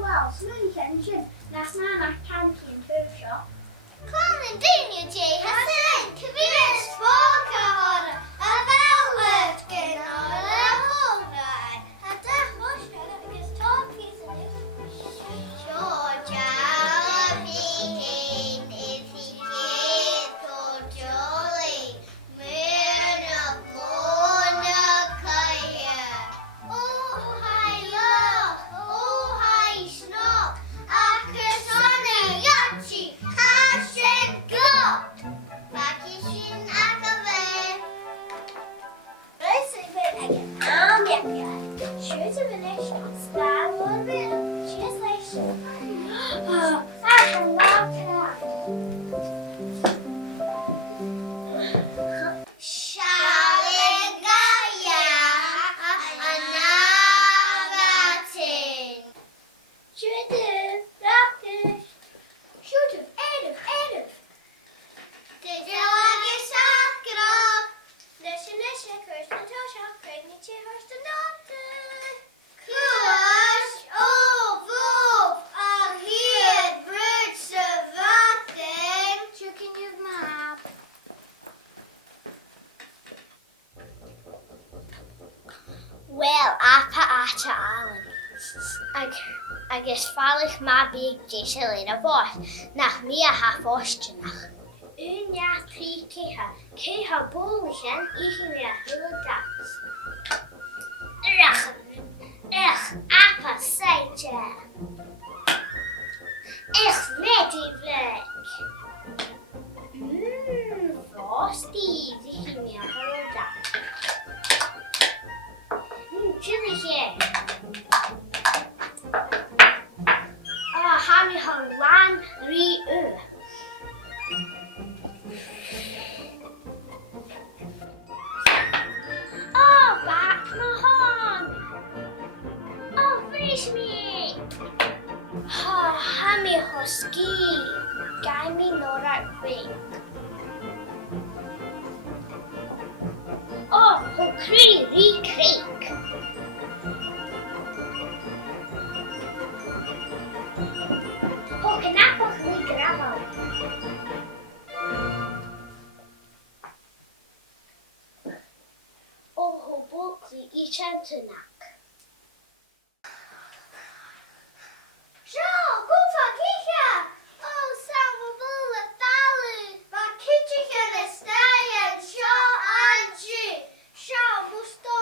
wel, smooth engine. That's my canteen food shop. Clan Dunia J Hassan, Kabir Spoker, a velvet ganola holder, a death bush, and it gets talkies in it. Georgia, being if he gets so jolly, Mèirleach, Mona Coille. Oh, hi, love, oh, hi, snock, Acus on a yachi. Wel, apa ata Alan. Agus fáilich má bíag déise léna bhás, nach mí a half ostanach. Unia trí céha bólichan ihe mé a hula das. Apa saite. Medivlek. Frosty, ihe mé a hula das. Chili here. Hammy han lan ri back mahan. Fresh me. Hammy husky. Guy me no right way. Ri creek. Kenapa kali kenapa? Bukli icentenak. Gufa kicha. Sama bula talu. Vakichika nestayan. Anji. Musto.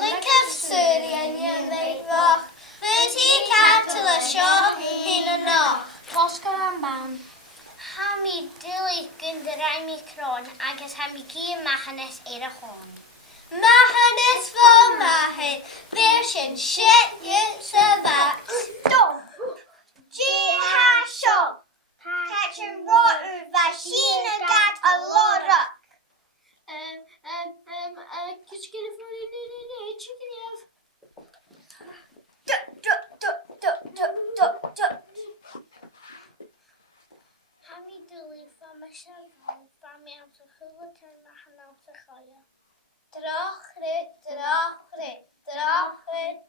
Look at Syrian and Mèirleach. There's he cattle a shop in a knock. Oscar and Ban. Hammy dilly gunderami cron, agus hammy key mahanes a hon. Mahanes for mahan, version shit it's a back. Jiha shop. Catching water, Vashina got a lora. Could you get it for me? Chicken yes. Hammy dilly from myself home, from me out of hula turn my hand out of Coille. Drachrit,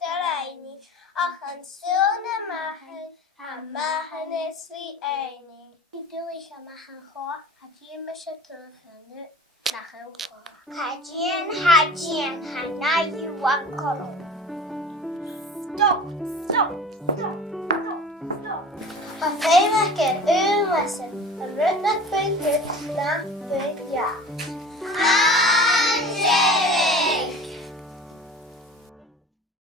daraini, ach an stilne mahan, han mahan is the aini. Dilly ha mahan choa, had you miss a turn nach choa. Hajian, hana you one color. Stop. Maar veilig keer uur lessen, een rut met punt, na punt, ja.